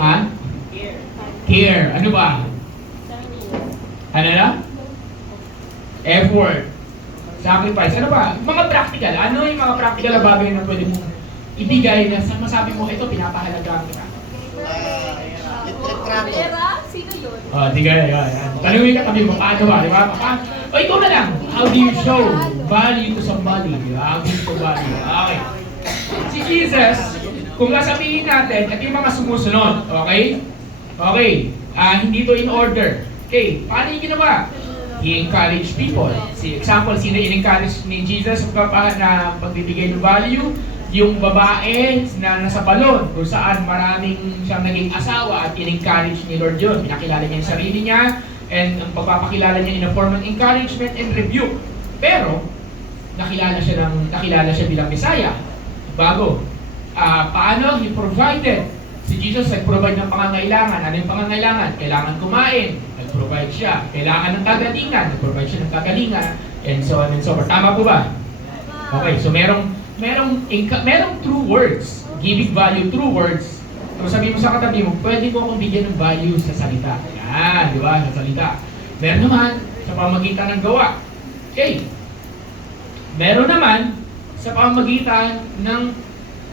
Ha? Care. Ano ba? Ano na? Effort. Sacrifice. Ano ba? Mga practical. Ano yung mga practical na bagay na pwede mong ibigay na masabi mo, ito, pinapahalagaan kita? Pera? Sino yun? Tiga, yan. Tanungin ka kami mo, paano ba? Di ba? O ikaw na lang. How do you show value to somebody? How do you show value? Okay. Si Jesus, kung sasabihin natin, at yung mga sumusunod, okay? Okay. Hindi to in order. Okay, paano yung ginawa? He encouraged people. Example, sino in-encourage ni Jesus na pagbibigay ng value? Yung babae na nasa balon, kung saan maraming siyang naging asawa at in-encourage ni Lord yun. Pinakilala niya yung sarili niya, and ang pagpapakilala niya in a form of encouragement and rebuke. Pero, nakilala siya bilang Messiah. Bago. Paano? He provided. Si Jesus nag-provide ng pangangailangan. Ano yung pangangailangan? Kailangan kumain. Nag-provide siya. Kailangan ng kagalingan. Nag-provide siya ng kagalingan. And so on and so forth. Tama po ba? Okay, so merong true words. Giving value through words. So sabi mo sa katabi mo, pwede ko akong bigyan ng value sa salita. Yan, di ba? Sa salita. Meron naman sa pamamagitan ng gawa. Okay. Meron naman sa pamamagitan ng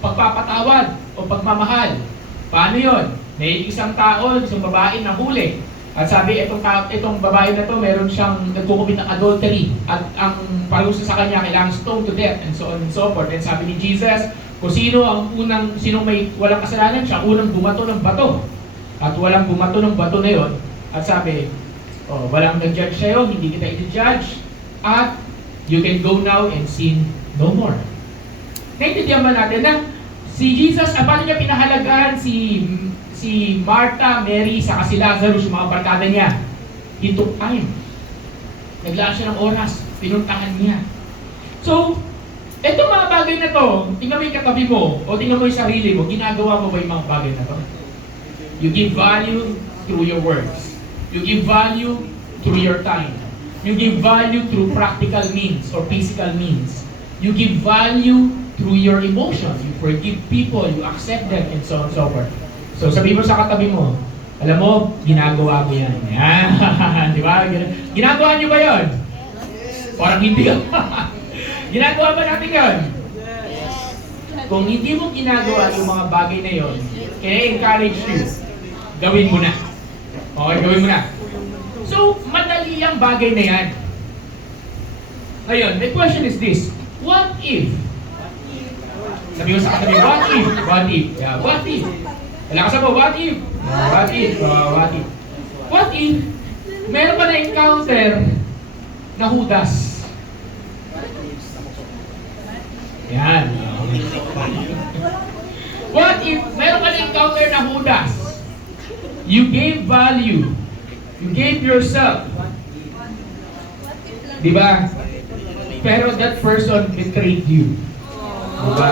pagpapatawad o pagmamahal. Paano yon? May isang tao, isang babae na huli. At sabi, itong babae na to, meron siyang nagkukumit ng adultery. At ang parusa sa kanya, kailangan stone to death, and so on and so forth. And sabi ni Jesus, kung sinong may walang kasalanan, siya unang bumato ng bato. At walang bumato ng bato na yon. At sabi, walang nag-judge sa'yo, hindi kita i-judge. At you can go now and sin no more. Naintindihan ba natin na si Jesus, paano niya pinahalagaan si Martha, Mary, saka si Lazarus, yung mga barkada niya? He took time. Naglaan siya ng oras. Pinuntahan niya. So, etong mga bagay na to, tingnan mo yung katabi mo, o tingnan mo yung sarili mo, ginagawa mo ba yung mga bagay na to? You give value through your words. You give value through your time. You give value through practical means or physical means. You give value through your emotions. You forgive people, you accept them, and so on and so forth. So sabihin mo sa katabi mo, alam mo, ginagawa ko yan. Yan. Di ba? Ginagawa niyo ba yun? Parang hindi. Ginagawa ba natin yun? Kung hindi mo ginagawa yung mga bagay na yun, kaya encourage you, gawin mo na. Okay, gawin mo na. So, madali ang bagay na yan. Ngayon, the question is this, what if? Sabi mo sa katabi, what if? What if? Yeah, what if? Wala ka sa po, what if? What if? What if? What if? Meron pa na-encounter na Judas? Yan. What if meron ka na-encounter na Judas? You gave value. You gave yourself. Diba? Pero that person betrayed you. Diba?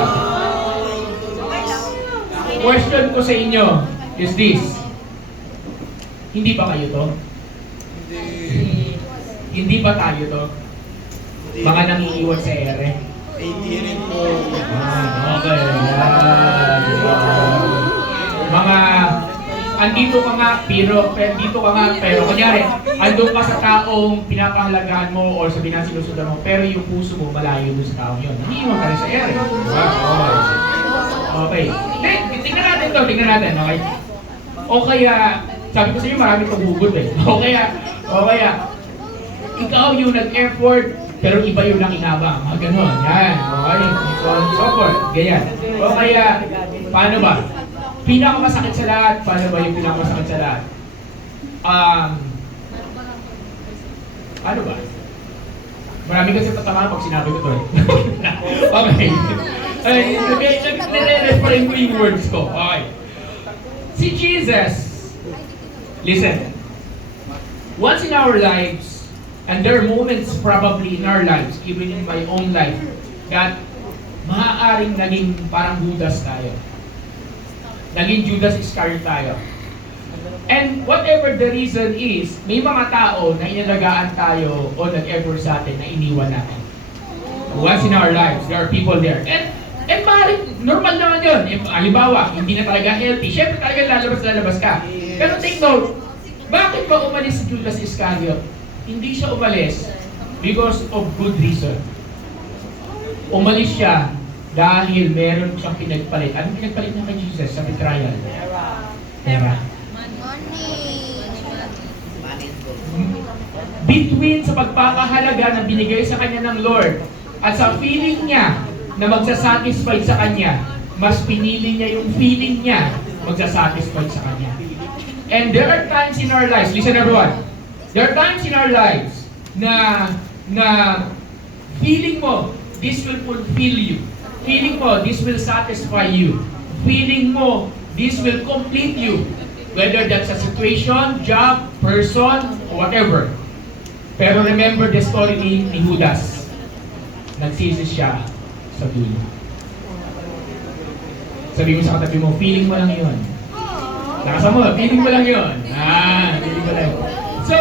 Question ko sa inyo is this. Hindi ba kayo to? Hindi ba tayo to? Mga nangiiwan sa ere? Hindi rin po. Okay. Mga andito ka nga, pero kunyari, andun ka sa taong pinapahalagahan mo or sabihin na sinusundan mo, pero yung puso mo malayo doon sa taong yun. Nangiiwan ka rin sa ere. Okay. Tingnan natin to, okay? O kaya, sabi ko sa inyo, marami itong hugot eh. O kaya, ikaw yung nag-effort, pero iba yung nakinabang. Mga ganon. Yan. Okay? So forth. Ganyan. O kaya, paano ba? Pinakamasakit sa lahat. Paano ba yung pinakamasakit sa lahat? Ano ba? Marami kasi tatamaan pag sinabi ko to eh. Okay. Nire-referring ko yung words ko. Okay. Si Jesus, listen, once in our lives, and there are moments probably in our lives, even in my own life, that maaaring naging parang Judas tayo. Naging Judas Iscariot tayo. And whatever the reason is, may mga tao na inalagaan tayo o nag-effort sa atin na iniwan natin. Once in our lives, there are people there. And normal naman yun. Halimbawa, hindi na talaga healthy. Siyempre talaga lalabas ka. Pero take note, bakit ba umalis si Judas Iscariot? Hindi siya umalis because of good reason. Umalis siya dahil meron siyang pinagpalit. Anong pinagpalit niya kay Jesus sa betrayal? Pera. Between sa pagpapahalaga na binigay sa kanya ng Lord at sa feeling niya na magsasatisfied sa kanya, mas pinili niya yung feeling niya magsasatisfied sa kanya. And there are times in our lives, listen everyone, there are times in our lives na feeling mo, this will fulfill you. Feeling mo, this will satisfy you. Feeling mo, this will complete you. Whether that's a situation, job, person, or whatever. Pero remember the story ni Judas. Nagsisi siya sa dulo. Sabi mo sa katabi mo, feeling mo lang yun. Nakasama mo, feeling mo lang yun. Feeling mo lang. So,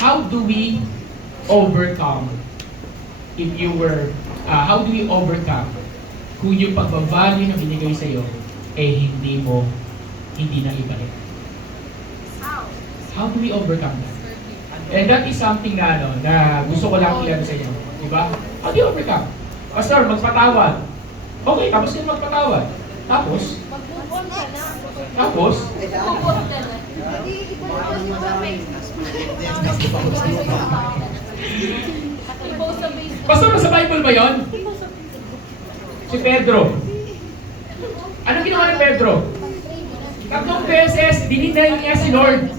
how do we overcome how do we overcome kung yung pagbabali na binigay sa'yo hindi na ibalik? How do we overcome that? And that is something na gusto ko lang ilan sa inyo. Diba? How do you overcome? Pastor, magpatawad. Okay, tapos yun magpatawad. Tapos? Tapos? Pastor, nasa Bible ba yun? Si Pedro. Anong ginawa ni Pedro? 3 beses, dininay niya si Lord.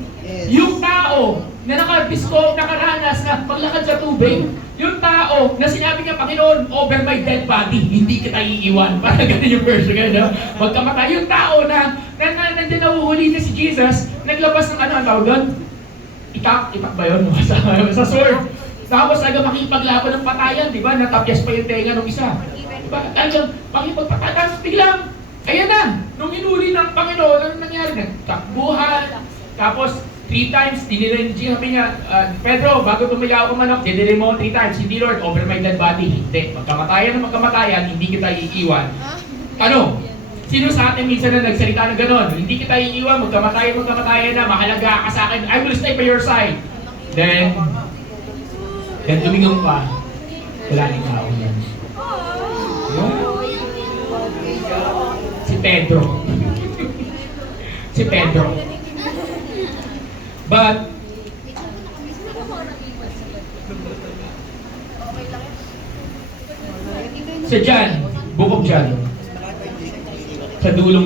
Yung tao na nakaranas na maglakad sa tubig, yung tao na sinabi niya, Panginoon, over my dead body, hindi kita iiwan. Parang ganun yung verse, gano'n. Magkamatay. Yung tao na nandiyan nahuhuli na si Jesus, naglabas ng ang tawag doon? Itak ba yun? Sa sword. Tapos makipaglaban ng patayan, di ba? Natapyas pa yung tenga ng isa. Di ba? Pakipagpatayan. Tapos biglang, ayan na, nung hinuli ng Panginoon, ano nangyari? Nagtakbuhan. Tapos, 3 times, dinirenji kami niya, Pedro, bago tumilaw ko manok, didiri mo 3 times. Hindi, Lord, over my dead body. Hindi. Magkamatayan, hindi kita iiwan. Ano? Sino sa atin minsan na nagsalita na gano'n? Hindi kita iiwan, magkamatayan na, mahalaga ka sa akin, I will stay by your side. Then tumingon pa, wala nang tao yan. Si Pedro. Si Pedro. But, sa John, Book of John, sa dulo.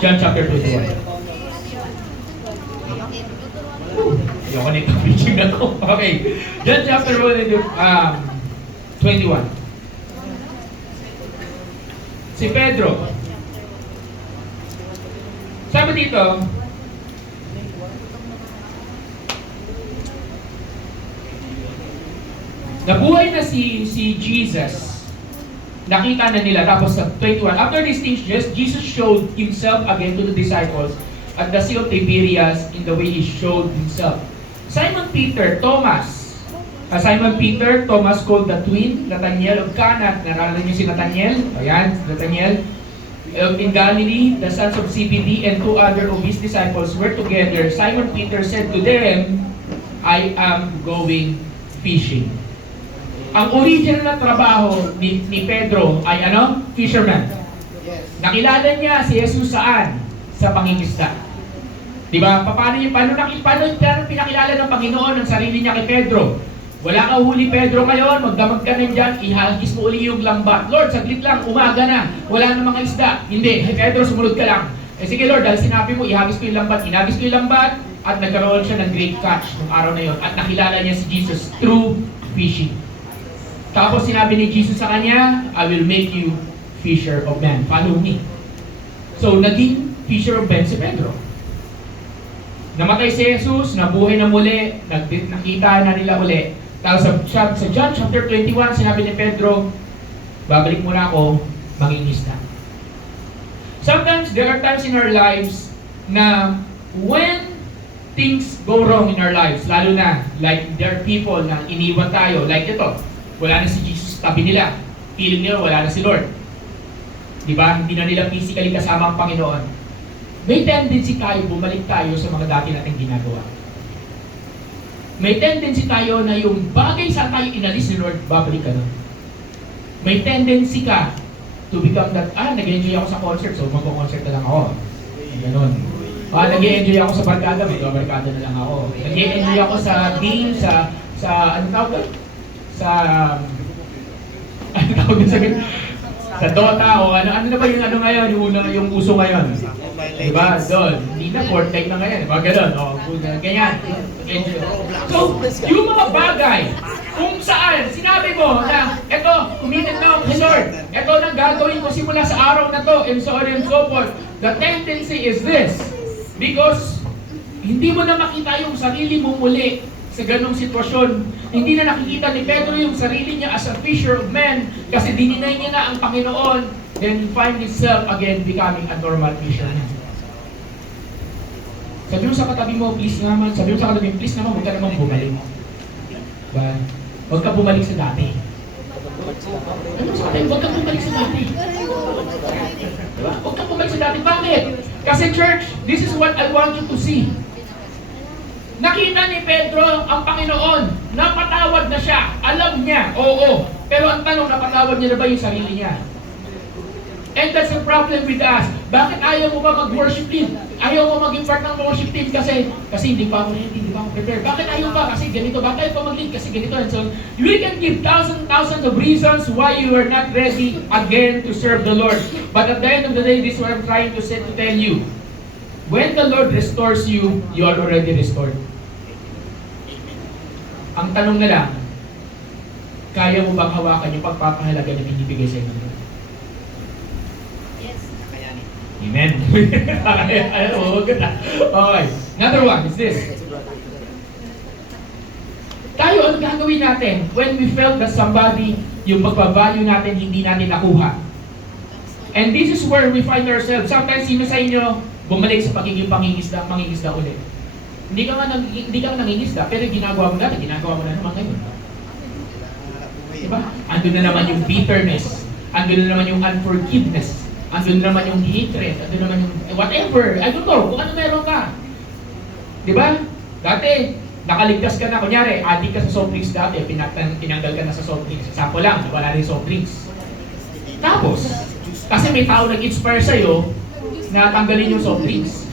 John chapter 21. Ayoko na itong preaching na to. Okay. John chapter 21. Si Pedro. Sabi dito, nabuhay na si Jesus. Nakita na nila. Tapos sa 21, after these things, Jesus showed himself again to the disciples at the Sea of Tiberias in the way he showed himself. Simon Peter, Thomas called the twin, Nathanael of Cana. Naralan niyo si Nathanael? Ayan, Nathanael. In Galilee, the sons of Zebedee and 2 other of his disciples were together. Simon Peter said to them, I am going fishing. Ang original na trabaho ni Pedro ay fisherman. Nakilala niya si Jesus saan? Sa pangingisda. Diba? Paano pinakilala ng Panginoon ang sarili niya kay Pedro? Wala ka huli, Pedro, ngayon, magdamag ka na dyan, ihagis mo uli yung lambat. Lord, saglit lang, umaga na, wala na mga isda. Hindi, Pedro, sumunod ka lang. Sige Lord, dahil sinabi mo, ihagis ko yung lambat, inagis ko yung lambat, at nagkaroon siya ng great catch nung araw na yon. At nakilala niya si Jesus through fishing. Tapos sinabi ni Jesus sa kanya, I will make you fisher of men. Follow me. So, naging fisher of men si Pedro. Namatay si Jesus, nabuhay na muli, nakita na nila uli. Tapos sa John chapter 21, sinabi ni Pedro, babalik muna ako, mangingisda. Sometimes, there are times in our lives na when things go wrong in our lives, lalo na, like, there are people na iniwan tayo, like ito, wala na si Jesus sa tabi nila, feeling nila wala na si Lord. Diba? Hindi na nila physically kasama ang Panginoon. May tendency tayo, bumalik tayo sa mga dati nating ginagawa. May tendency tayo na yung bagay sa tayo inalis ni Lord, babalik ka na. May tendency ka to become that, nag-enjoy ako sa concert, so magko-concert na lang ako. Ganon. Nag-enjoy ako sa barkada, magbabarkada na lang ako. Nag-enjoy ako sa game, ano tawag doon? Ano tawag doon sa Dota o ano na ba yung ano ngayon, yung uso ngayon? Diba? Doon. Hindi na, Fortnite na ngayon. Diba? Ganon. Ganyan. So, yung mga bagay, kung saan, sinabi mo na, eto, committed na ako kay Lord. Eto nang gagawin ko simula sa araw na to, and so on and so forth. The tendency is this. Because, hindi mo na makita yung sarili mo muli sa ganong sitwasyon. Hindi na nakikita ni Pedro yung sarili niya as a fisher of men kasi dininay niya na ang Panginoon, then he find himself again becoming a normal fisherman. Sabi mo sa katabi mo, please naman. Sabi mo sa katabi mo, please naman, huwag ka naman bumalik. Diba? Huwag ka bumalik sa dati. Ano sa katabi, huwag ka bumalik sa dati. Diba? Huwag ka bumalik sa dati. Bakit? Kasi church, this is what I want you to see. Nakita ni Pedro ang Panginoon, napatawad na siya, alam niya, oo. Pero ang tanong, napatawad niya na ba yung sarili niya? And that's the problem with us. Bakit ayaw mo ba mag-worship team? Ayaw mo maging part ng worship team kasi hindi pa ako ready, hindi pa ako prepared. Bakit ayaw pa? Kasi ganito. Bakit ayaw pa mag-lead? Kasi ganito. And so, we can give thousands of reasons why you are not ready again to serve the Lord. But at the end of the day, this is what I'm trying to tell you. When the Lord restores you, you are already restored. Ang tanong na lang, kaya mo bang hawakan yung pagpapahalaga na binibigay sa inyo? Yes, nakayanin. Amen. Okay. Another one is this. Tayo, ano gagawin natin when we felt that somebody, yung pagbavalue natin, hindi natin nakuha? And this is where we find ourselves. Sometimes, sino sa inyo, bumalik sa pagiging mangingisda ulit. Hindi ka nga nangingisda, pero ginagawa mo na naman ngayon. Diba? Andun na naman yung bitterness, andun na naman yung unforgiveness, andun na naman yung hatred, andun na naman yung whatever, I don't know, kung ano meron ka. Diba? Dati, nakaligtas ka na, kunyari, addict ka sa soft drinks dati, tinanggal ka na sa soft drinks. Sample lang, wala rin soft drinks. Tapos, kasi may tao nag-inspire sa'yo na tanggalin yung soft drinks.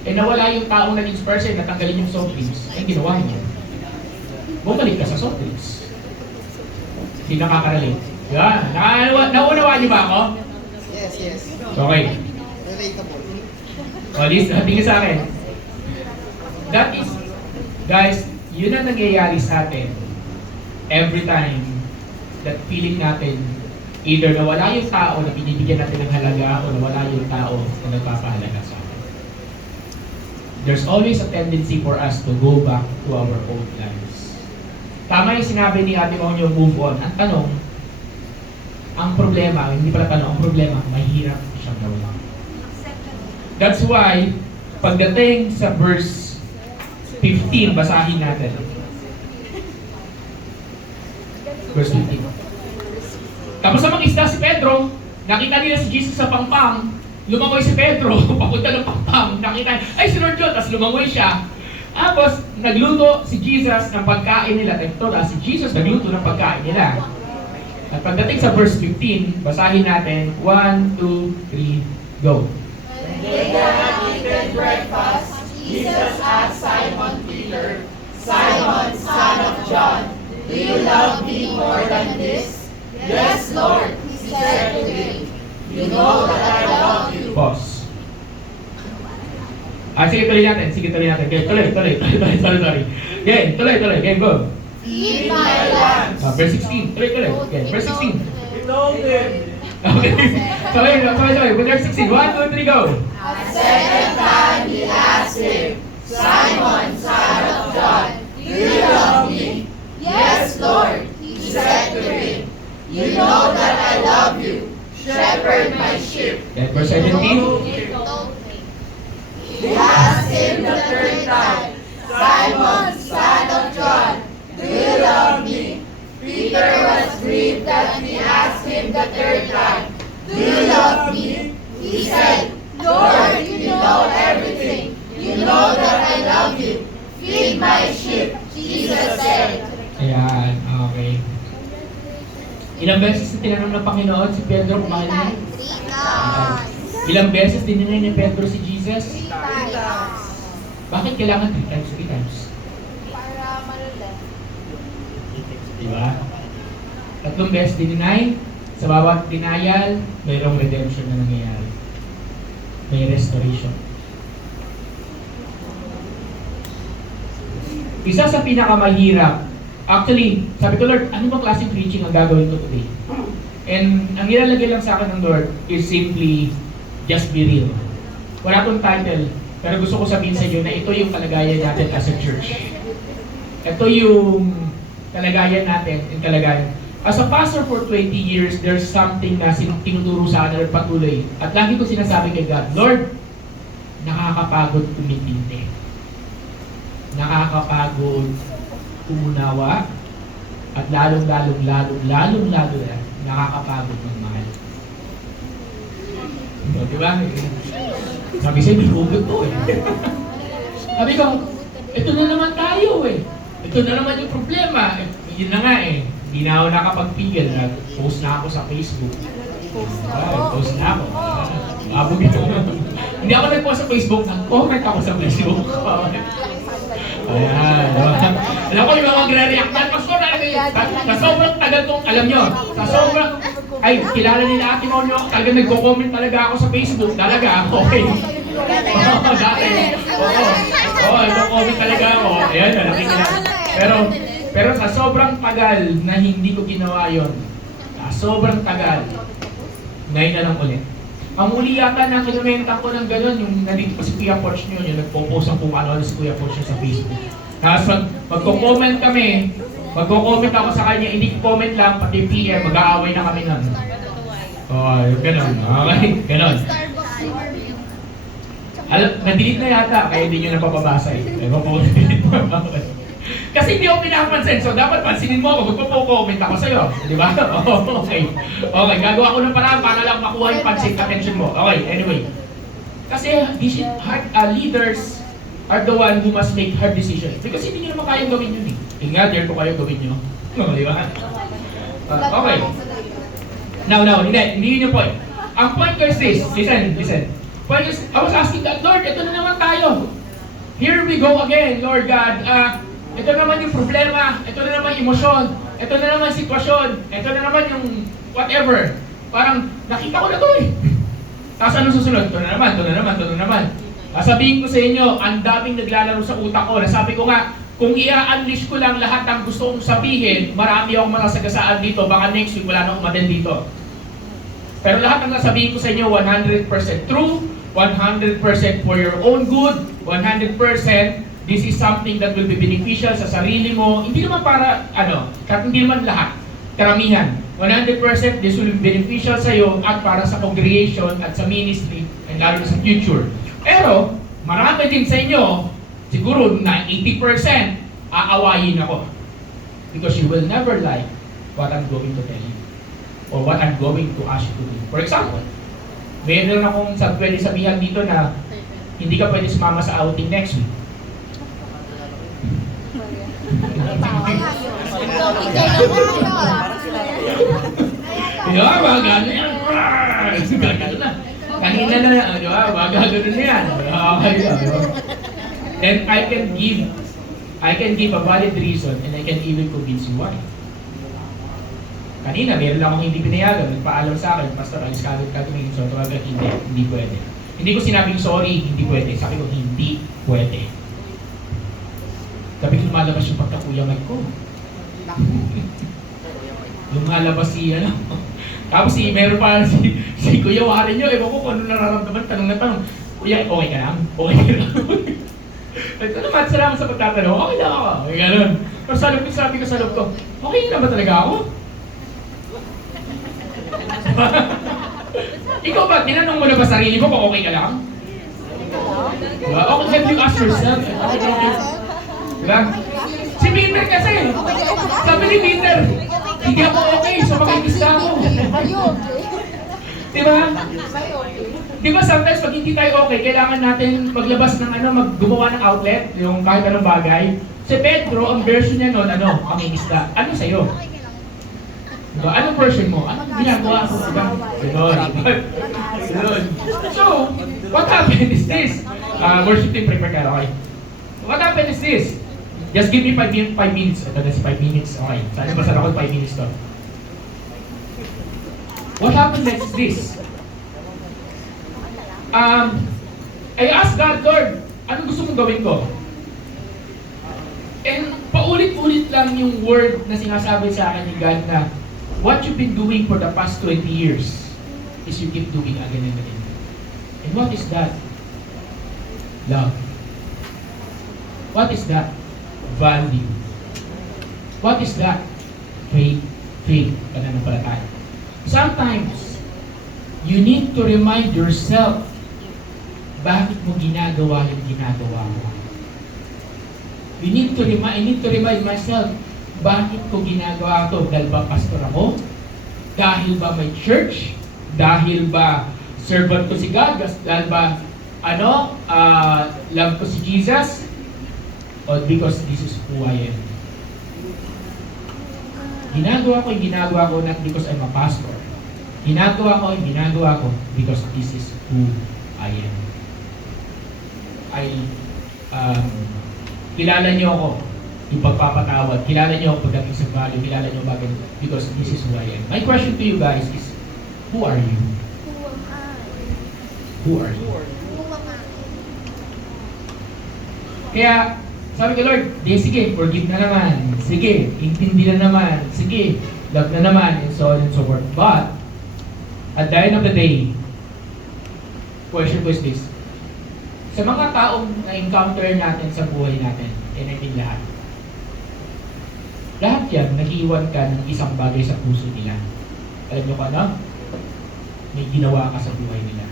Nawala yung taong nag-inspire sa'yo na tanggalin yung soft drinks. Ginawa niya. Bumalik ka sa soft drinks. Hindi nakaka-relate. Yan. Naunawa niyo ba ako? Yes. Okay. Relatable. Tingin sa akin. That is, guys, yun ang nangyayari sa atin every time that feeling natin either nawala yung tao na binibigyan natin ng halaga o nawala yung tao na nagpapahalaga sa atin. There's always a tendency for us to go back to our old lives. Tama yung sinabi ni Ate Mao yung move on. Ang tanong, ang problema, hindi pala tanong, ang problema, mahirap siyang gawin. That's why, pagdating sa verse 15, basahin natin. Verse 15. Tapos sa mag-isda si Pedro, nakita nila si Jesus sa pangpang, lumangoy si Pedro, papunta ng pangpang, nakita, ay si Lord yun, tapos lumangoy siya. Tapos, nagluto si Jesus ng pagkain nila. Si Jesus nagluto ng pagkain nila. At pagdating sa verse 15, basahin natin, 1, 2, 3, go. When they had eaten breakfast, Jesus asked Simon Peter, Simon, son of John, do you love me more than this? Yes, Lord, he said to him, you know that I love you. Pause. Sige, tuloy natin. Okay, tuloy. Sorry. Okay, tuloy. Okay, go. Feed my lambs. Verse 16. Tuloy. Okay, verse 16. He told him. Okay. Sorry. With verse 16. 1, 2, 3, go. A second time he asked him, Simon, son of John, do you love me? Yes, Lord, he said to him, you know that I love you. Shepherd my sheep. Okay, verse 17. He asked him the third time, grieved that he asked him the third time, "Do you love me?" He said, "Lord, you know everything. You know that I love you. Feed my sheep," Jesus said. Ayan, okay. Ilang beses na tinanong ng Panginoon si Pedro kung mahal niya? 3 times. Ilang beses dinanay ni Pedro si Jesus? 3 times. Bakit kailangan 3 times, 3 times? Para malala. Diba? 3 beses dinanay. Sa bawat denial, mayroong redemption na nangyayari. May restoration. Isa sa pinakamahirap, actually, sabi ko, Lord, ano bang klaseng preaching ang gagawin ko today? And ang nilalagay lang sa akin ng Lord is simply, just be real. Wala akong title, pero gusto ko sabihin sa inyo na ito yung kalagayan natin as a church. Ito yung kalagayan natin, yung kalagayan. As a pastor for 20 years, there's something na tinuturo sa akin at patuloy. At lagi ko sinasabi kay God, Lord, nakakapagod kumintindi. Nakakapagod umunawa. At lalong na nakakapagod magmahal. So, di ba? Sabi sa'yo, may hugot to eh. Sabi ko, ito na naman tayo eh. Ito na naman yung problema. Yun na nga eh. Hindi na ako nakapagpigil. Nag-post na ako sa Facebook. Post na ako. Abog ito. Hindi ako nag-post sa Facebook. Nag-comment ako sa Facebook. Ayan. Alam ko yung mga magre-react na. Sa sobrang tagal kong, alam nyo, sa sobrang, ay, kilala nila Ate Monyo. Talagang nagko-comment talaga ako sa Facebook. Talaga, okay. Oo, dati. Oo, nagko-comment talaga ako. Ayan, nakikita. Pero sa sobrang tagal na hindi ko ginawa yon, sa sobrang tagal, ngayon na lang ulit. Ang uli yata na kinumentan ko ng gano'n, yung nandito pa si Kuya Porch nyo, yung nagpo-post ang kung ano si Kuya Porch sa Facebook. Tapos magko-comment kami, magko-comment ako sa kanya, hindi comment lang, pati PM, mag-aaway na kami nun. Oo, gano'n. Okay, gano'n. Na-delete na yata, kaya hindi nyo napapabasa eh. Ewan po, kasi hindi ako pinapansin, so dapat pansinin mo ako, magpo-comment ako sa'yo. Di ba? Okay. Okay, gagawa ko ng paraan para lang makuha yung pansin, attention mo. Okay, anyway. Kasi leaders are the one who must make hard decisions. Because hindi nyo naman kayang gawin yun eh. Yun nga, dare ko kayo gawin nyo. Di ba? Okay. Now, hindi yun yung point. Ang point ko is this, listen. Point is, I was asking God, Lord, ito na naman tayo. Here we go again, Lord God. Ito naman yung problema, ito na naman yung emosyon, ito na naman yung sitwasyon, ito na naman yung whatever. Parang nakita ko na to eh. Tapos ano susunod? Ito na naman. Sabihin ko sa inyo, ang daming naglalaro sa utak ko. Nasabi ko nga, kung i-unleash ko lang lahat ng gusto kong sabihin, marami akong masasagasaan dito, baka next week wala na umaden dito. Pero lahat ng nasabihin ko sa inyo, 100% true, 100% for your own good, 100% this is something that will be beneficial sa sarili mo. Hindi naman para, hindi naman lahat. Karamihan. 100% this will be beneficial sa iyo at para sa congregation at sa ministry and lalo na sa future. Pero, marami din sa inyo, siguro na 80% aawayin ako. Because you will never like what I'm going to tell you. Or what I'm going to ask you to do. For example, mayroon akong pwede sabihan dito na hindi ka pwede sumama sa outing next week. Diba? Gano'n yan. Gano'n na. Kanina na, diba? Gano'n na yan. Then I can give a valid reason and I can even convince you why. Kanina, meron lang akong hindi pinayagan. Nagpaalam sa akin, Pastor, alis ka agad tumingin. So, tawagan, hindi pwede. Hindi ko sinabing sorry, hindi pwede. Sabi ko, hindi pwede. Sabi ko, lumalabas yung pagkakuyamay ko. Lumalabas siya, Tapos meron pa si Kuya Warren nyo, ewan ko kung ano nararamdaman, tanong na tanong. Kuya, okay ka lang? Okay ka lang? Ito naman, salamat sa pagtatanong, okay lang ako. Okay, gano'n. Pero sabi ko sa loob ko, okay na ba talaga ako? Ikaw ba, tinanong mo na ba sarili mo kung okay ka lang? Diba? Okay, have you asked yourself? Diba? Si Peter kasi, sabi ni Peter, Hindi ako okay, so makinis na ako. Are you okay? Diba? Are you okay? Diba sometimes pag hindi tayo okay, kailangan natin maglabas ng gumawa ng outlet, yung kahit anong bagay. Si Pedro, ang version niya noon, mangingisda. Ano sa'yo? Diba? Anong version mo? Anong ginagawa ko? Diba? Ganun. So, what happened is this. Worship team, prepare ka, okay? What happened is this. Just give me 5 minutes. Ito na si 5 minutes. Okay. Sana basta ako 5 minutes to. What happened next is this. I asked God, Lord, ano gusto mong gawin ko? And paulit-ulit lang yung word na sinasabi sa akin ni God na what you've been doing for the past 20 years is you keep doing again and again. And what is that? Love. What is that? Value. What is that? Faith. Faith. Pananampalataya. Sometimes, you need to remind yourself bakit mo ginagawa yung ginagawa mo. I need to remind myself bakit ko ginagawa ito? Dahil ba pastor ako? Dahil ba may church? Dahil ba servant ko si God? Dahil ba love ko si Jesus? Or because this is who I am? Ginagawa ko not because I'm a pastor. Ginagawa ko because this is who I am. Kilala niyo ako, yung pagpapatawad. Kilala niyo ako pagdating sa value. Kilala niyo bakit? Because this is who I am. My question to you guys is, who are you? Who am I? Who are you? Who am I? Kaya, sabi ko, Lord, sige, forgive na naman. Sige, intindi na naman. Sige, love na naman, and so on and so forth. But, at the end of the day, question ko is this. Sa mga taong na-encounter natin sa buhay natin, and I mean lahat yan, nag-iwan ka ng isang bagay sa puso nila. Alam niyo kung ano? May ginawa ka sa buhay nila.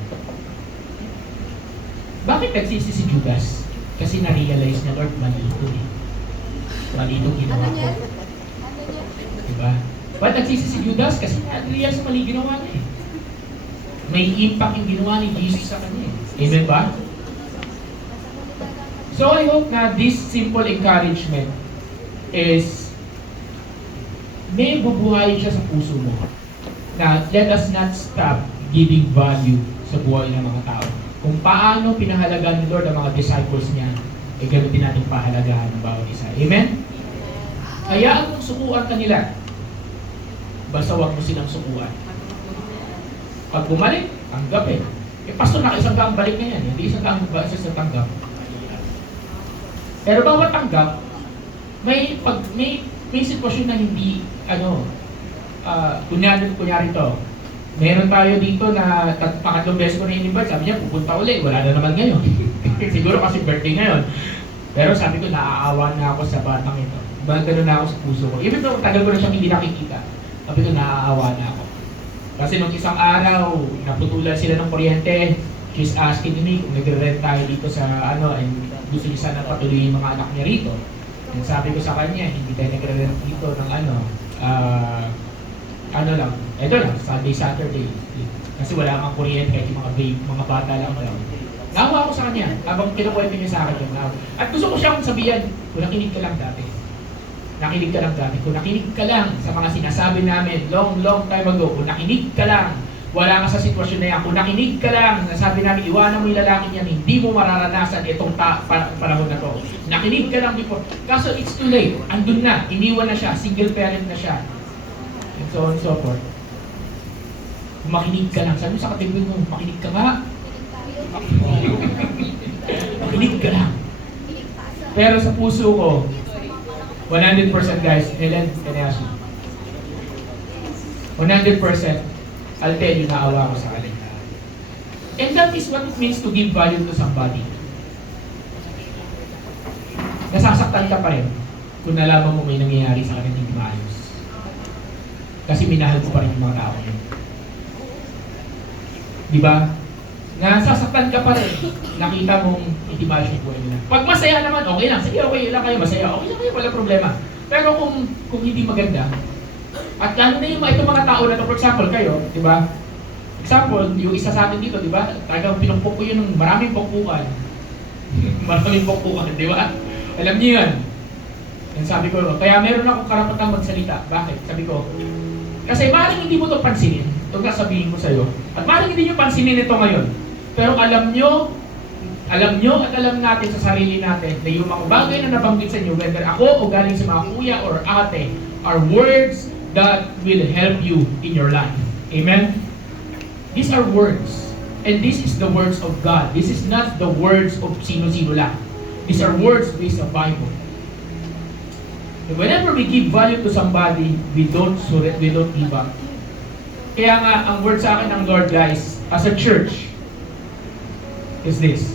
Bakit nagsisi si Judas? Kasi na-realize niya, Lord, mali ito eh. Mali itong ginawa Ano ko. yan? Ano yan? Diba? Ba't nagsisi si Judas? Kasi na-realize mali ginawa niya eh. May impact yung ginawa ni Jesus sa kanya eh. Amen ba? So I hope na this simple encouragement is may bubuhayin siya sa puso mo. Na let us not stop giving value sa buhay ng mga tao. Kung paano pinahalagaan ni Lord ang mga disciples niya, eh ganoon din natin pahalagahan ng bawat isa. Amen? Hayaan mong sukuan kanila. Basta huwag mo silang sukuan. Pag bumalik, tanggap eh. Eh pastor, nakaisang daang balik na yan. Hindi isang daang sa tanggap. Pero bawat tanggap, may sitwasyon na hindi, kunyari to. Meron tayo dito na pangatlong beses ko na in-invite, sabi niya, pupunta ulit, wala na naman ngayon. Siguro kasi birthday ngayon. Pero sabi ko, naaawa na ako sa batang ito. Ganun na ako sa puso ko. Even though tagal ko na siyang hindi nakikita, sabi ko, naaawa na ako. Kasi nung isang araw, naputulan sila ng kuryente, she's asking me kung nagre-rent tayo dito sa and gusto niya sana patuloy yung mga anak niya rito. And sabi ko sa kanya, hindi tayo nagre-rent dito ng ito lang, Saturday. Kasi wala kang kuryente, kahit yung mga bata lang daw. Nawa ako sa kanya, habang kinukwento niya sa akin yung nawa. At gusto ko siyang sabihan, kung nakinig ka lang dati. Kung nakinig ka lang sa mga sinasabi namin long time ago, kung nakinig ka lang, wala ka sa sitwasyon na yan. Kung nakinig ka lang, nasabi namin, iwanan mo yung lalaki niyan, hindi mo mararanasan itong panahon na to. Nakinig ka lang before. Kaso it's too late. Andun na, iniwan na siya, single parent na siya. And so on and so forth. Kung makinig ka lang, sabi mo sa katibil mo, makinig ka nga. Makinig ka lang. Pero sa puso ko, 100% guys, Ellen, Keneasu. 100%, I'll tell you, naawa ko sa kanila. And that is what it means to give value to somebody. Nasasaktan ka pa rin kung nalaman mo may nangyayari sa kanila hindi maayos. Kasi minahal ko pa rin yung mga tao yun. Di ba? Nasasaktan ka pa rin. Nakita mong hindi maayos yung buhay nila. Pag masaya naman, okay lang. Sige, okay lang kayo masaya. Okay lang kayo, wala problema. Pero kung hindi maganda, At lalo na yung itong mga tao na to, for example, kayo, di ba? Example, yung isa sa atin dito, di ba? Talagang pinumpok ko yun ng maraming pokpukan. Maraming pokpukan, di ba? Alam niyo yan. Yan sabi ko, kaya meron akong karapatang magsalita. Bakit? Sabi ko, kasi maaaring hindi mo ito pansinin, itong sasabihin ko sa'yo. At maaaring hindi nyo pansinin ito ngayon. Pero alam nyo at alam natin sa sarili natin na yung mga bagay na nabanggit sa inyo, whether ako o galing sa mga kuya or ate, are words that will help you in your life. Amen? These are words. And this is the words of God. This is not the words of sino-sino lang. These are words based on Bible. And whenever we give value to somebody, we don't give up. Kaya nga, ang word sa akin ng Lord, guys, as a church, is this.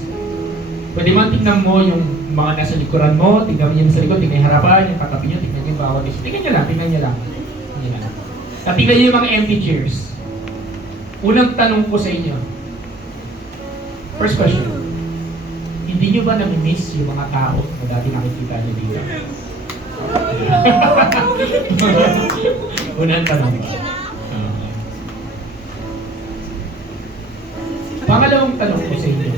Pwede man tingnan mo yung mga nasa likuran mo, tingnan mo yung nasa likod, tingnan yung harapan, yung katabi nyo, tingnan yung bawat isa. Tingnan nyo lang. At tingnan nyo yung mga empty chairs. Unang tanong ko sa inyo. First question. Hindi nyo ba nami-miss yung mga tao na dati nakikita nyo dito? Unang tanong. Pangalawang tanong ko sa inyo.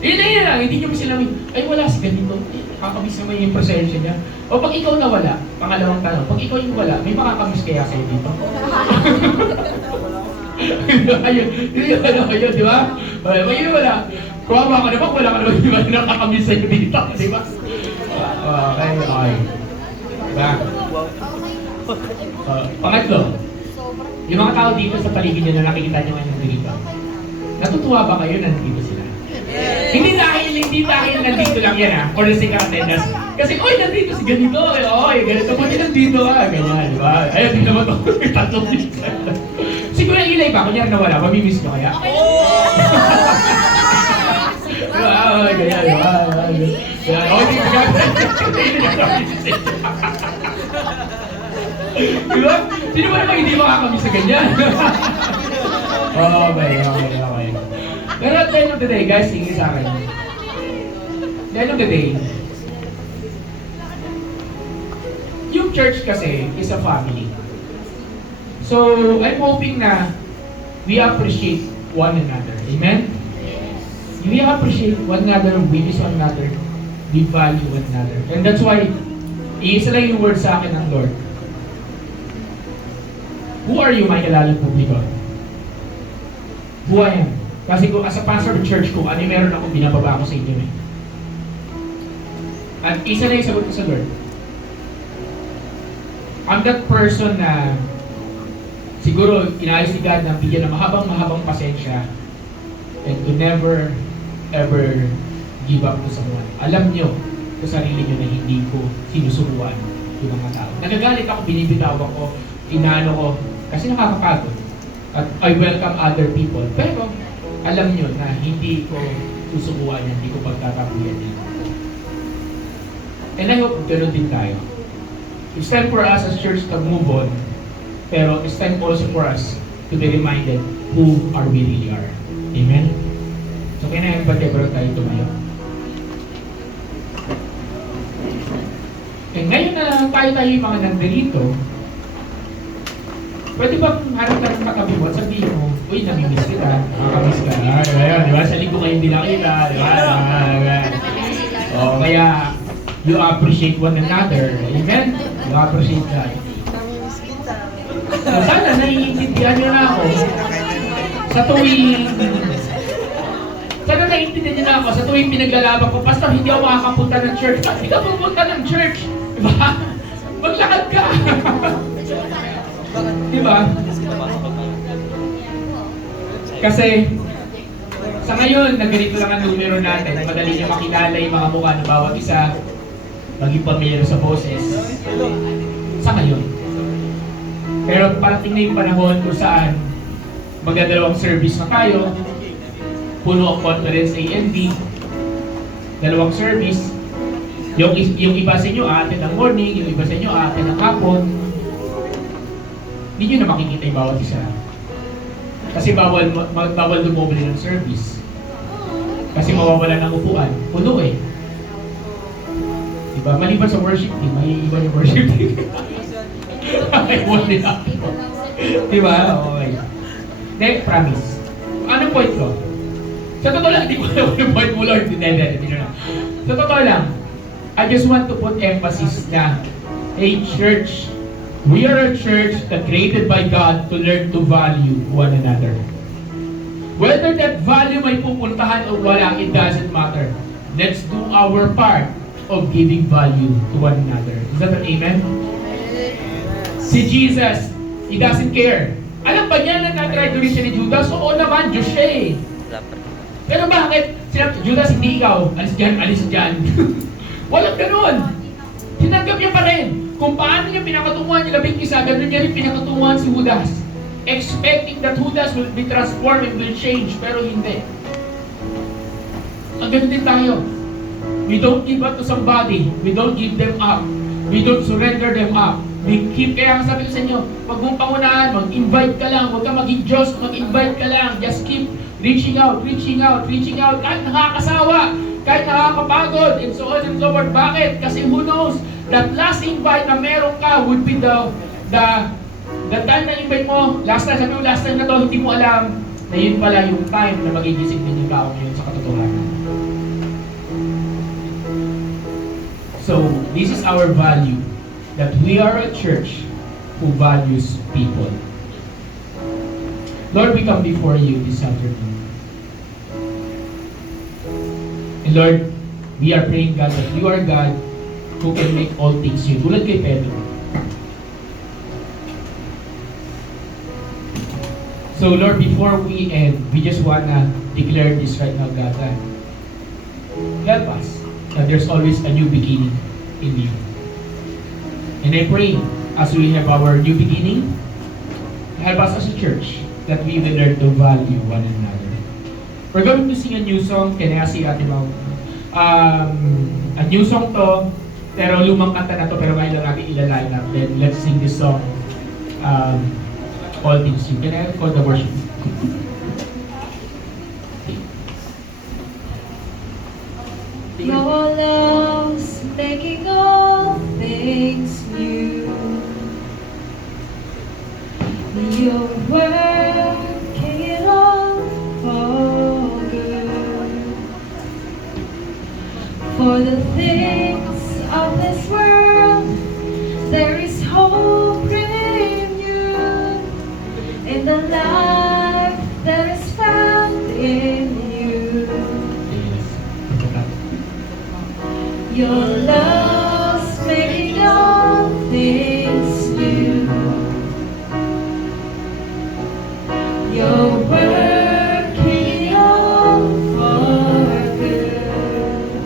Yun lang, hindi nyo ba sila ay wala si ganito, kakamiss naman yung presensya niya. O pag ikaw nawala, pangalawang tanong, pag ikaw yung wala, may makakamiss kaya sa'yo dito? Ayun, di ba? Pag yun wala, kuwaba ka naman, wala ka naman, di ba, nakakamiss sa'yo dito, di ba? Okay. Diba? Pangatlo, yung mga tao dito sa paligid nyo na nakikita nyo ngayon dito, natutuwa ba kayo na nandito sila? Hindi dahil nandito lang yan ha, for the sake of attendance. Kasi, oy, nandito si ganito, oy, ganito po din nandito ha, ganyan, di ba? Ayun, di naman ako, may tatlong dito. Siguro yung ilay ba, kunyari nawala, mamimiss nyo kaya? Ganyan, di ba? Oy, di ba? Di ba? Sino ba naman hindi makakamiss sa ganyan? Okay. Pero at the end of the day, guys, tingin sa akin. At the end of the day, yung church kasi is a family. So, I'm hoping na we appreciate one another. Amen? We appreciate one another, we miss one another, we value one another. And that's why, iisa lang yung word sa akin ng Lord. Who are you, my kalalang publiko? Who I am? Kasi kung as a pastor of church ko, ano yung meron akong binababa ko sa inyo eh. At isa na yung sagot ko sa Lord. I'm that person na siguro inayos ni God na bigyan ng mahabang pasensya and to never ever give up to someone. Alam nyo sa sarili nyo na hindi ko sinusubuan yung mga tao. Nagagalit ako, binibitaw ako, inaano ko, kasi nakakapagod. At I welcome other people. Pero alam nyo na hindi ko susubuan yan, hindi ko pagtatapuyan yan. And I hope ganoon din tayo. It's time for us as church to move on. Pero it's time also for us to be reminded who are we really are. Amen? So kaya na yung pagkebro tayo tumayo. And ngayon na tayo yung mga nandito, pwede bang harap ka ng katabi mo at sabihin mo, uy, namimiss kita, makakamiss ka. Ayun, di ba? Sa linggo kayo hindi nakita, di ba? O, kaya, you appreciate one another. Amen? You appreciate God. So, sana naiintindihan nyo na ako sa tuwing sa tuwing pinaglalaban ko, Pastor, hindi ako makakapunta ng church. Hindi ka pupunta ng church. Diba? Maglakad ka. Diba? Kasi, sa ngayon, na ganito lang ang numero natin, madali niyo makilala yung mga mukha ng bawat isa, maging pamilyar sa boses. Sa ngayon. Pero parating na yung panahon kung saan magdadalawang service na tayo, puno ang conference A and B, dalawang service, yung iba sa inyo aatin ng morning, yung iba sa inyo aatin ng hapon, hindi nyo na makikita yung bawat isa. Kasi bawal dumoble ng service. Kasi mawawala ng upuan. Puno eh. Diba? Maliban sa worship team, may iba yung worship team. Okay, one din ako. Diba? Okay. Hindi, promise. Anong point ko? Sa totoo lang, hindi ko alam yung point mo, Lord. Hindi na. Sa totoo lang, I just want to put emphasis na, hey, church, we are a church that created by God to learn to value one another. Whether that value may pupuntahan o wala, it doesn't matter. Let's do our part of giving value to one another. Is that an amen? Si Jesus, He doesn't care. Alam ba niya na na-try to reach ni Judas? Oo naman, Diyos siya eh. Pero bakit? Sinabi, Judas, hindi ikaw. Alis dyan. Walang ganun. Tinanggap niya pa rin. Kung paano niya pinakatunguhan niya 11, ganun niya rin pinakatunguhan si Judas. Expecting that Judas will be transformed and will change, pero hindi. Ang ganun din tayo. We don't give up to somebody. We don't give them up. We don't surrender them up. We keep, kaya sabi ko sa inyo, pag mong pangunahan, mag-invite ka lang, huwag ka maging Diyos, mag-invite ka lang. Just keep reaching out, kahit nakakasawa, kahit nakakapagod, and so on and so forth. Bakit? Kasi who knows, that last invite na meron ka would be the time na invite mo, last time na to, hindi mo alam na yun pala yung time na magigising din yung tao ngayon sa katotohanan. So, this is our value, that we are a church who values people. Lord, we come before you this afternoon. And Lord, we are praying, God, that you are God who can make all things new. Tulad kay Pedro. So Lord, before we end, we just wanna declare this right now, God, that help us that there's always a new beginning in you. And I pray, as we have our new beginning, help us as a church that we will learn to value one another. We're going to sing a new song. Can I ask you, Ate Mau? A new song to, pero lumang kanta na to, pero ngayon lang natin ilaline up. Then let's sing this song, All Things New. Can I call the worship? Your love's making all things new. You're working it all for good. For the things of this world, there is hope in you. In the life that is found in you. Your love's making all things new. You're working all for good.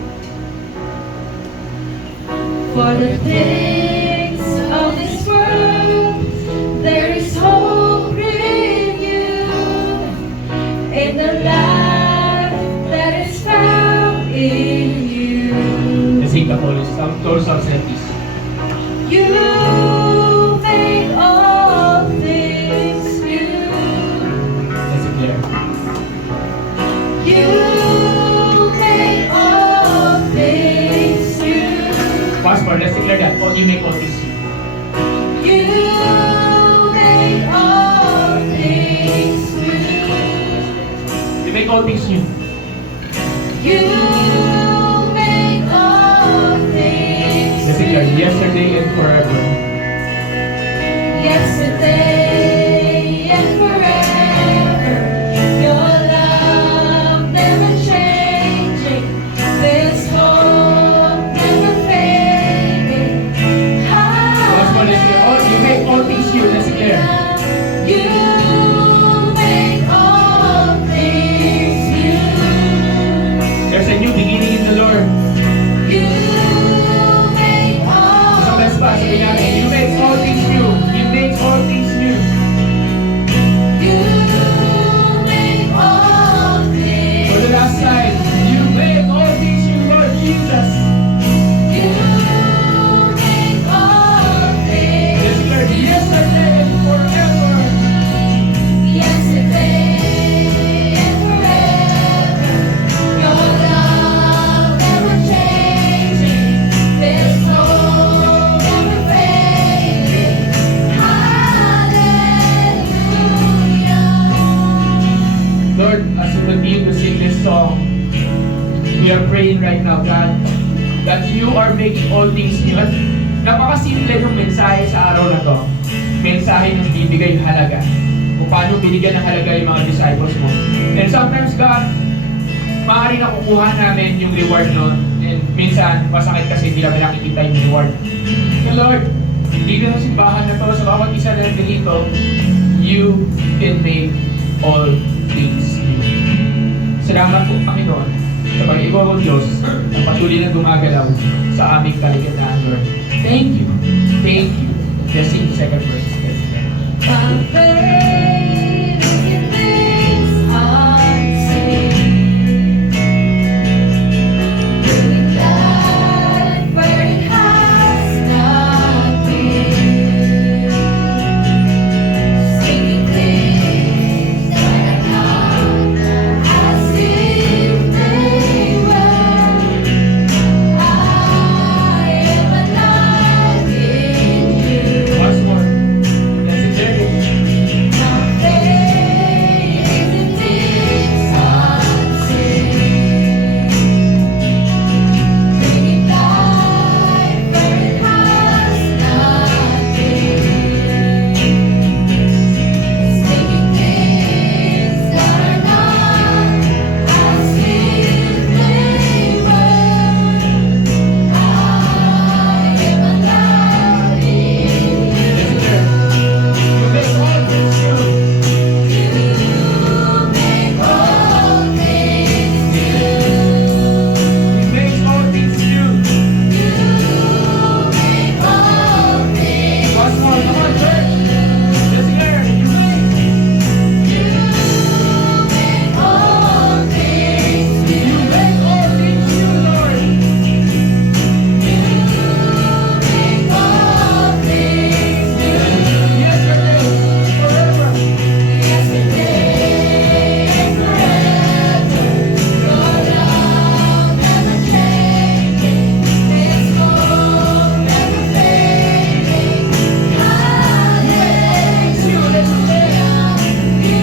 For the things of this world, there is hope in you. In the life that is found in you. Sing the chorus of Sentis. You make all things new. Let's declare. You make all things new. Fast forward, let's declare that. Oh, you make all things new. You make all things new. You make all things new. You make all things Let's declare new. yesterday and forever. Yesterday and forever, your love never changing, this hope never fading. Last one, let's declare. Oh, you make all things new. Let's declare. You make all things new. There's a continue to sing this song, we are praying right now, God, that you are making all things new. At napakasimple ng mensahe sa araw na to. Mensahe ng bibigay halaga. Kung paano binigyan ng halaga yung mga disciples mo. And sometimes, God, maaaring nakukuha namin yung reward nun. And minsan, masakit kasi hindi namin nakikita yung reward. So Lord, dito sa simbahan na to, sa bawat isa na dito, you can make all things new. Salamat po, Panginoon, sa pag-iwa mo Diyos, na patuloy na gumagalaw sa aming kaligtasan, Lord. Thank you. Thank you. Let's sing the second verse. My faith in this unseen, bringing life where it has not been, speaking things that are not as if they were. I am alive in you. Once more. Let's sing there. My faith in this unseen, bringing life where it has not been, speaking things that are not as if they were. I am alive in you. Let's sing there. You make all things new. You make all things new. You make all things. Once more. Come on, church. Let's sing there. You make. You make all things new. You make all things new, Lord. You make all things new. Yesterday, forever. Yesterday and forever, your love never changing, this hope never fading. Hallelujah, you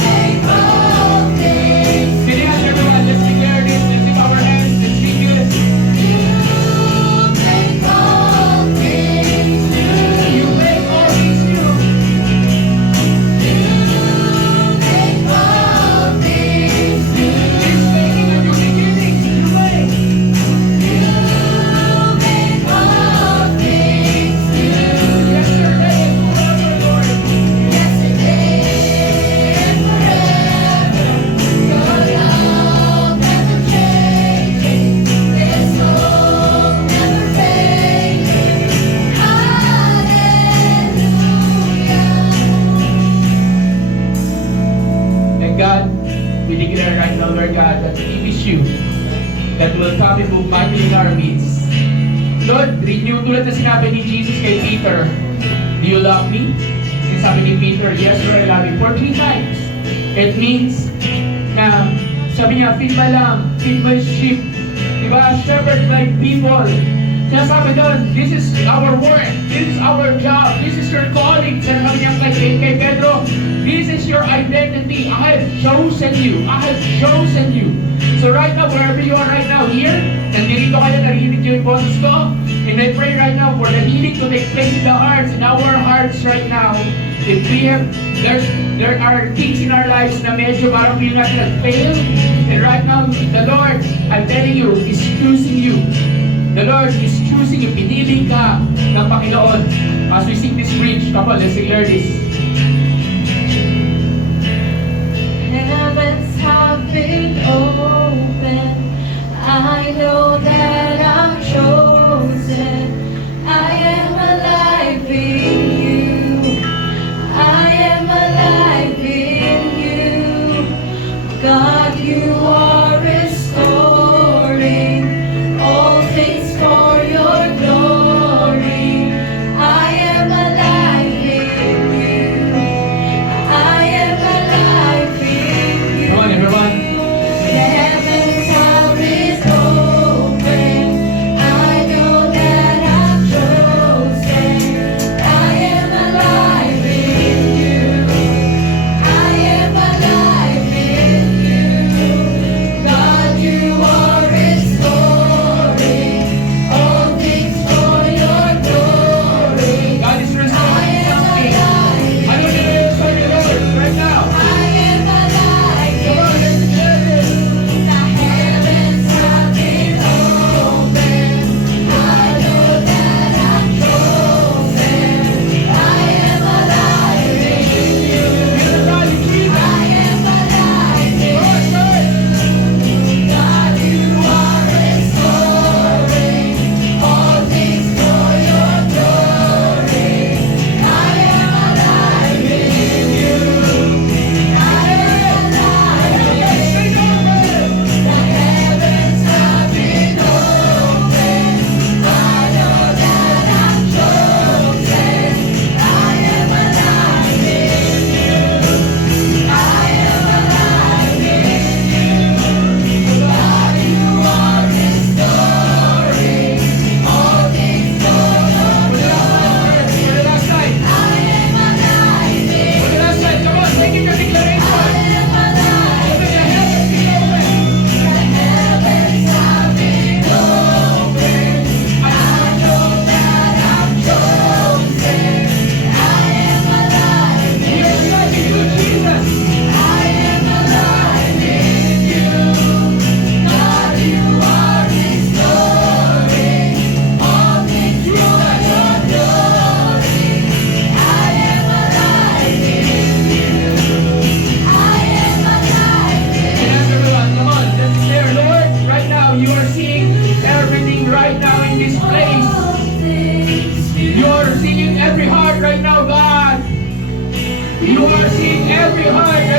make all things. Can you ask everyone, let's declare this, let's lift our hands, let's sing this. You make all things new. You make all things new. You make all things new. He's making a new beginning. You make. You make all things new. Yesterday and forever, Lord. Yesterday and forever, your love never changing, this hope never fading. Hallelujah. And God, we declare right now, Lord God, that it is you that will come and move mightily in our midst. Lord, renew tulad na sinabi ni Jesus kay Peter, do you love me? And sabi ni Peter, yes Lord, I love you. For 3 times. It means na sabi niya, feed my lamb, feed my sheep. Diba? Shepherd my people. Kaya sabi doon, this is our work, this is our job, this is your calling. Sabi niya kay Pedro, this is your identity. I have chosen you. I have chosen you. So right now, wherever you are right now, here, nandito kayo, narinig niyo yung boses ko. And I pray right now for the healing to take place in the hearts, in our hearts right now. If we have, there are things in our lives na medyo parang feel natin nag-fail. And right now, the Lord, I'm telling you, is choosing you. The Lord is choosing you. Pinili ka ng Panginoon. As we sing this bridge, come on, let's declare this. Heavens have been open. I know that I'm chosen. I am alive in you. I am alive in you. God, you are restoring all things for your glory. I am alive in you. I am alive in you. Come on, everyone. The heavens have been open.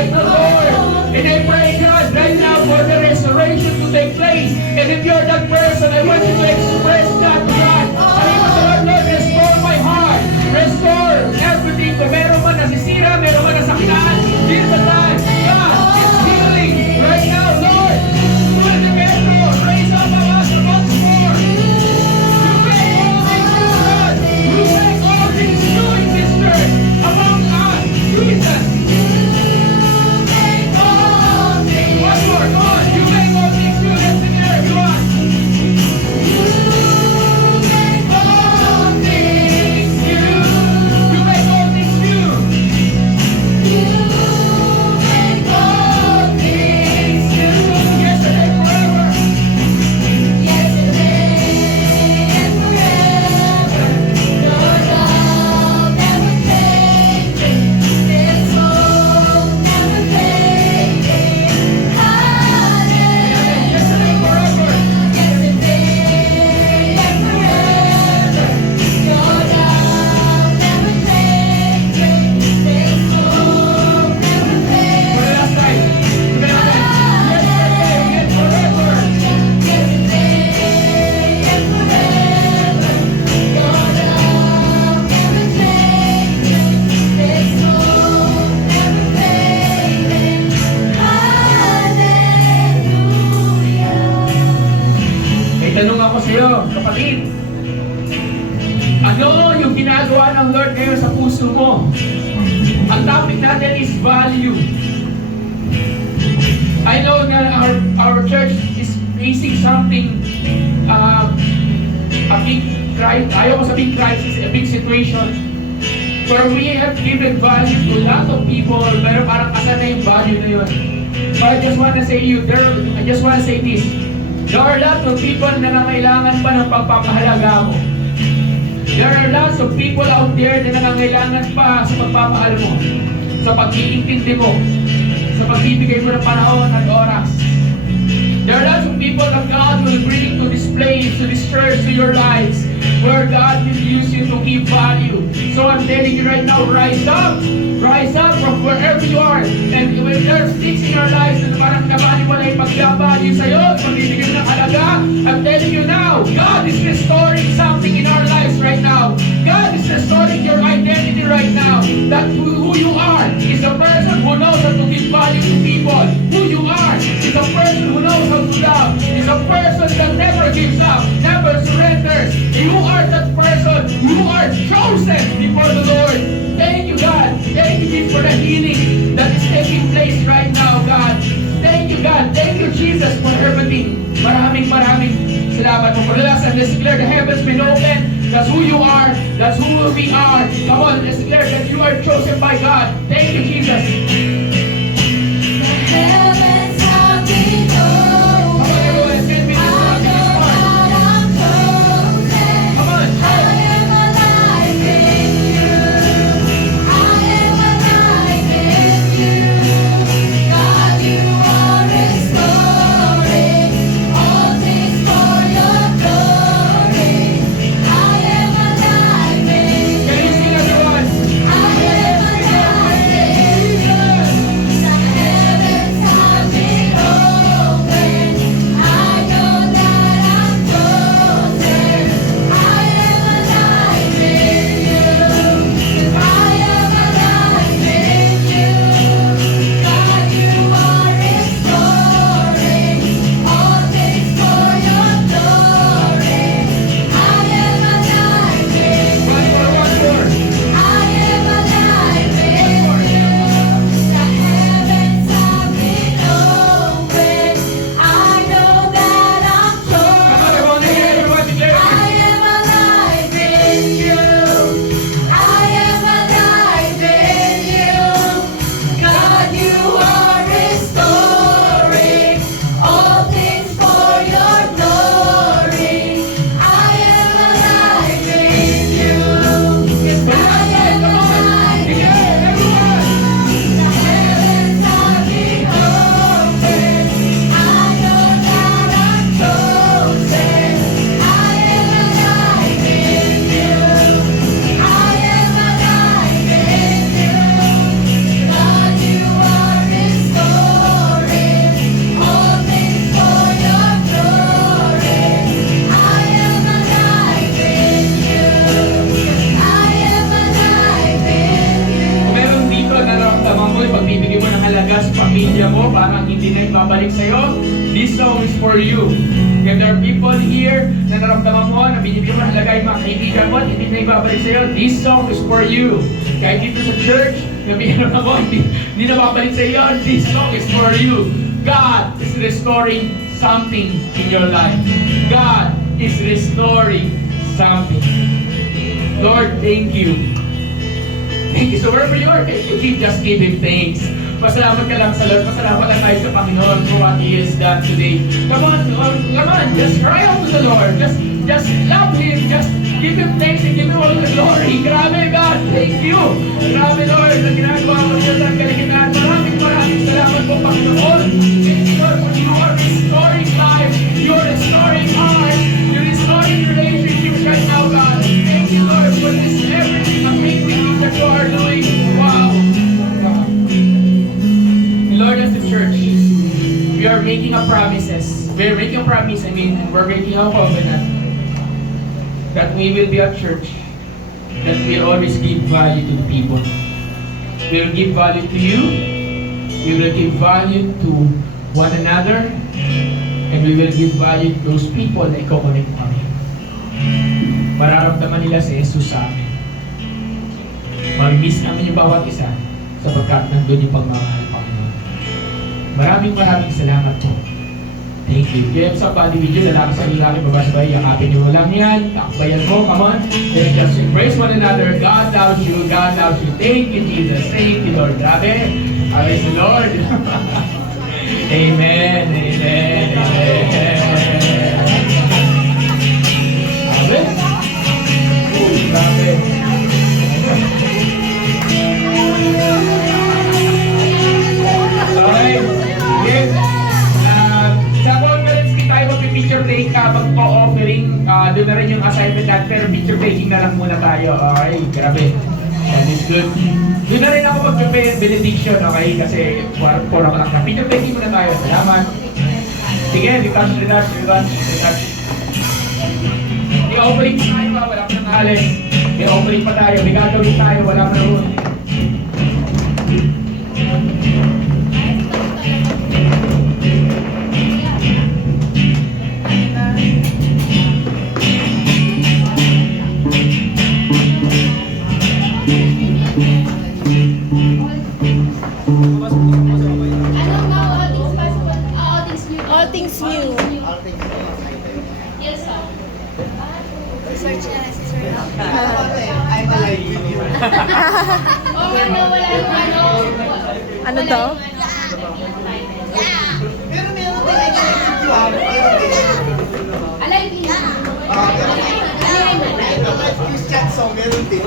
right now, Lord. And I pray, God, right now for the restoration to take place. And if you're that person, I want you to express that to God. Sabi mo sa Lord, Lord, restore my heart. Restore everything. Kung meron man nasisira, meron man nasakitaan, heal the land. God, it's healing right now, Lord. Do it again, Lord. Raise up us once more. You make all things new, God. You make all things new in this church among us. Jesus. One more, come on. You make all things new. Let's sing it, everyone. Tanong ako sa iyo, kapatid. Ano yung ginagawa ng Lord ngayon sa puso mo? Ang topic natin is value. I know that our church is facing something, a big crisis, ayaw ko sabihin crisis, a big situation, where we have given value to a lot of people, pero parang asan na yung value na yun. But I just want to say this. There are lots of people na nangangailangan pa ng pagpapahalaga mo. There are lots of people out there na nangangailangan pa sa pagpapahal mo, sa pag-iintindi mo, sa pagbibigay mo ng panahon at oras. There are lots of people that God will bring to this place, to this church, to your lives, where God will use you to give value. So I'm telling you right now, rise up from wherever you are. And when there are things in your lives na parang nabali mo na yung pag-value sa'yo, magbibigay ng halaga, I'm telling you now, God is restoring something in our lives right now. God is restoring your identity right now. That who you are is a person who knows how to give value to people. Who you are is a person who knows how to love. Is a person that never gives up, never surrenders. You are that person. You are chosen before the Lord. Thank you, God. Thank you for the healing that is taking place right now, God. Thank you, God. Thank you, Jesus, for everything. Maraming salamat po. Let's declare the heavens been open. That's who you are. That's who we are. Come on, let's declare that you are chosen by God. Thank you, Jesus. The heavens have been opened. Come on, everyone. Let's get me this one. This part. I'm chosen. Come on. I am alive in you. I am alive in you. God, you are restoring all things for your glory. I am alive in Can you you. sing, everyone? I am alive in you. pamilya mo, parang hindi na ibabalik sa'yo, this song is for you. If there are people here na naramdaman mo, na binibigyan mo halaga yung mga kaibigan mo, at hindi na ibabalik sa'yo, this song is for you. Kahit dito sa church, na binibigyan mo, hindi na babalik sa'yo, this song is for you. God is restoring something in your life. God is restoring something. Lord, thank you. Thank you. So wherever you are, can you just give Him thanks? Pasalamat ka lang sa Lord. Pasalamat lang tayo sa Panginoon for what He has done today. Come on, just cry out to the Lord. Just love Him. Just give Him thanks and give Him all the glory. Grabe God, thank you. Grabe Lord, na ginagawa mo siya sa kalikitan. Maraming salamat po Panginoon. Thank you Lord for you are restoring life. You are restoring hearts. You're restoring relationships right now God. Thank you Lord for this everything amazing things that you are doing. Wow. Lord, as the church, we are making a promises. We are making a promise. We're making a covenant that we will be a church that will always give value to the people. We will give value to you. We will give value to one another, and we will give value to those people na i-connect kami. Mararamdaman nila si Jesus sa amin. Mag-miss namin yung bawat isa sapagkat nandun yung pagmamahal Panginoon. Maraming salamat po. Thank you. Kaya sa body video, lalaki sa lalaki, babasbay, yakapin nyo lang yan, takbayan mo, come on. Let's just embrace one another. God loves you, God loves you. Thank you, Jesus. Thank you, Lord. Grabe. Praise the Lord. Amen. Amen. Amen. Grabe. Okay. Yes. Sa conference kit tayo mag-picture take mag-offering. Doon na rin yung assignment natin, pero picture taking na lang muna tayo. Okay, grabe. That is good. Doon na rin ako mag-benediction, okay? Kasi 4 o'clock na. Picture taking muna tayo. Salamat. Sige, retouch. I-offering pa tayo, wala pa nang alis. I-offering pa tayo, may gagawin tayo, wala pa nang All things new. All things new. Yes, sir. Search na si Sir. I'm alive with you. Wala yung Ano daw? Pero meron din ay connected you ha. Alive yun. Ito live Chris chat song, meron din.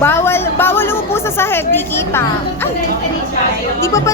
Bawal umupo sa sahig, di kita. Ay, di ba pala